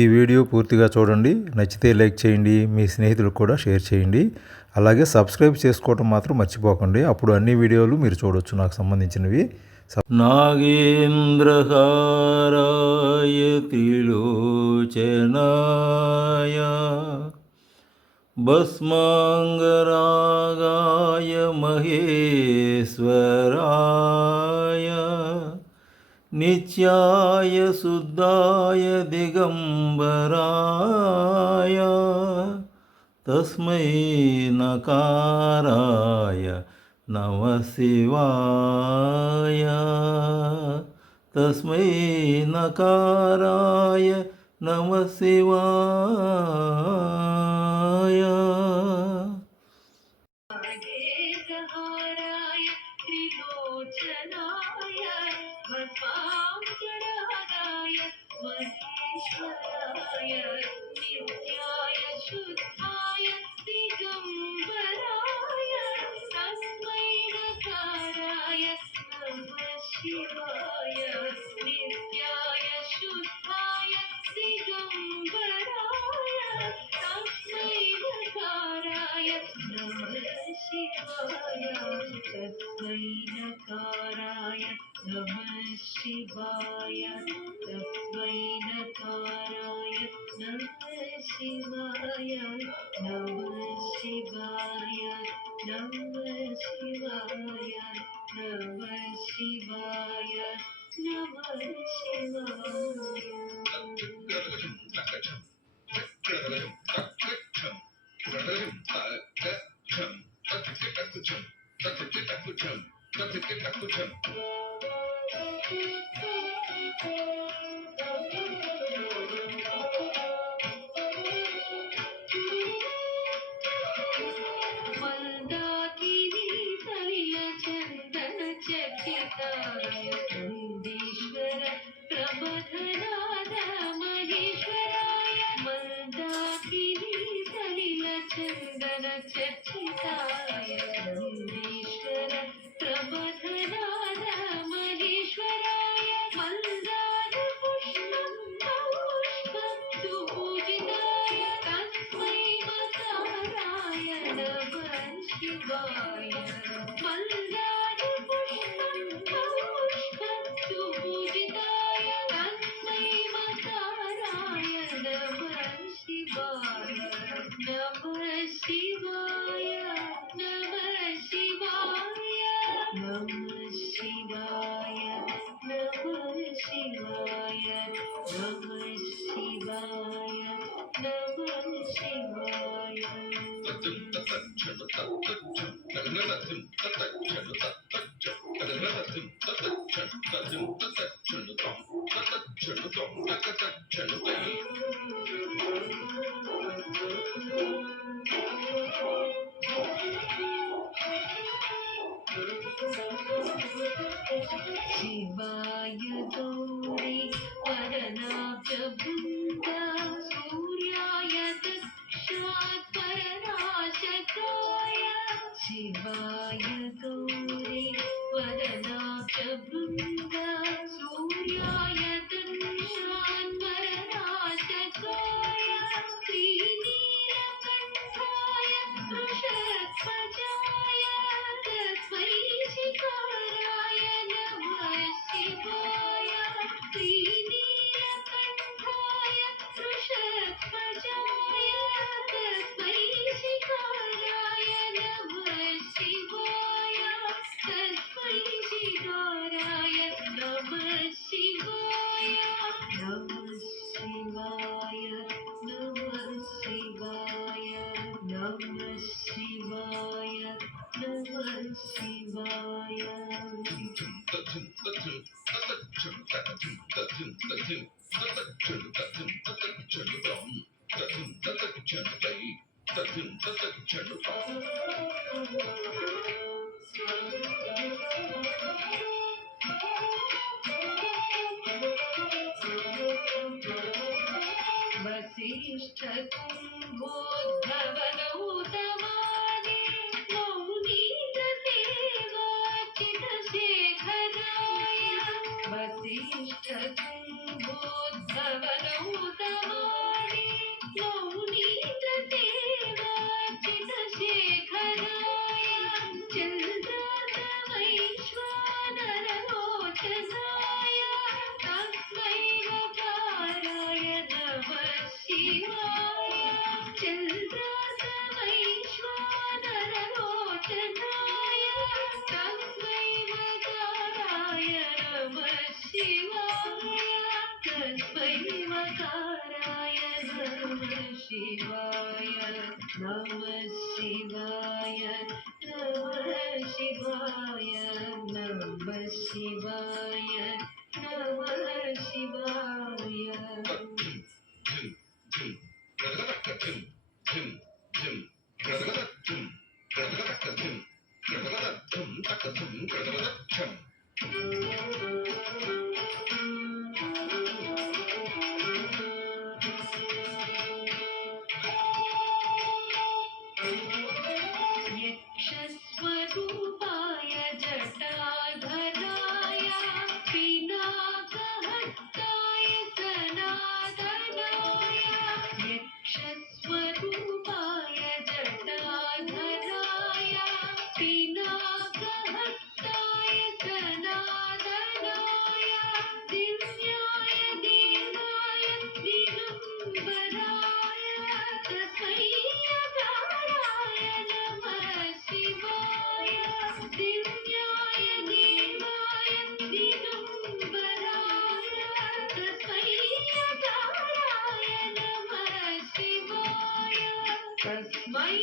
ఈ వీడియో పూర్తిగా చూడండి. నచ్చితే లైక్ చేయండి, మీ స్నేహితులకు కూడా షేర్ చేయండి. అలాగే సబ్స్క్రైబ్ చేసుకోవడం మాత్రం మర్చిపోకండి. అప్పుడు అన్ని వీడియోలు మీరు చూడొచ్చు నాకు సంబంధించినవి. నాగేంద్రహారాయ త్రిలోచనాయ భస్మాంగరాగాయ మహేశ్వరాయ నిత్యాయ శుద్ధాయ దిగంబరాయ తస్మై నకారాయ నమః శివాయ తస్మై నకారాయ నమః శివాయ. నాగేంద్రహారాయ త్రిలోచనాయ భస్మాంగరాగాయ మహేశ్వరాయ నిత్యాయ శుద్ధాయ దిగంబరాయ తస్మై నకారాయ నమః శివాయ నిత్యాయ శుద్ధాయ దిగంబరాయ తస్మై నకారాయ నమః శివాయ తస్మై నకారాయ నమః శివాయ తస్మై నకారాయ నమః శివాయ నమః శివాయ నమః శివాయ నమః శివాయ నమః మందాకిని తలియ చందన చకితాయ నందీశ్వర ప్రబోధనాద మహేశ్వరాయ మందాకిని తలియ చందన చకితాయ నందీశ్వర ప్రబోధనాద మహేశ్వరాయ మందార పుష్పం పుష్పం సుపూజితాయ తస్మై మకారాయ నమః శివాయ మందార పుష్పం పుష్పం సుపూజితాయ తస్మై మకారాయ నమః శివాయ నమః శివాయ నమః శివాయ నమః శివాయ నమః శివాయ నమః శివాయ నమః శివాయ. శివాయ గౌరీ వరనాభ బృంద సూర్యాయ దక్షాత్ పరనాశకాయ శివాయ గౌరీ వరనాభ బృంద సూర్యాయ దక్షాత్ పరనాశకాయ శ్రీనీలకంఠాయ వృషధ్వజాయ తస్మై శిఖరాయ నమః శివాయ శ్రీనీలకంఠాయ వృషధ్వజాయ తస్మై శిఖరాయ నమః శివాయ తస్మై శిఖరాయ నమః శివాయ నమః శివాయ నమః శివాయ నమః శివాయ నమః శివాయ. వశిష్ఠ కుంభోద్భవనౌతమాని మౌనీత సేవాచిత శేఖరాయ వశిష్ఠ కుంభోద్భవనౌతమాని शिवाय नमः शिवाय नमः शिवाय नमः शिवाय नमः शिवाय यक्षस्वरूपाय जटाधराय पिनाकहस्ताय सनातनाय यक्षस्वरूपाय जटाधराय पिनाकहस्ताय सनातनाय दिव्याय देवाय दिगम्बराय तस्मै अकाराय नमः शिवाय दिव्याय देवाय दिगम्बराय तस्मै अकाराय नमः शिवाय तस्मै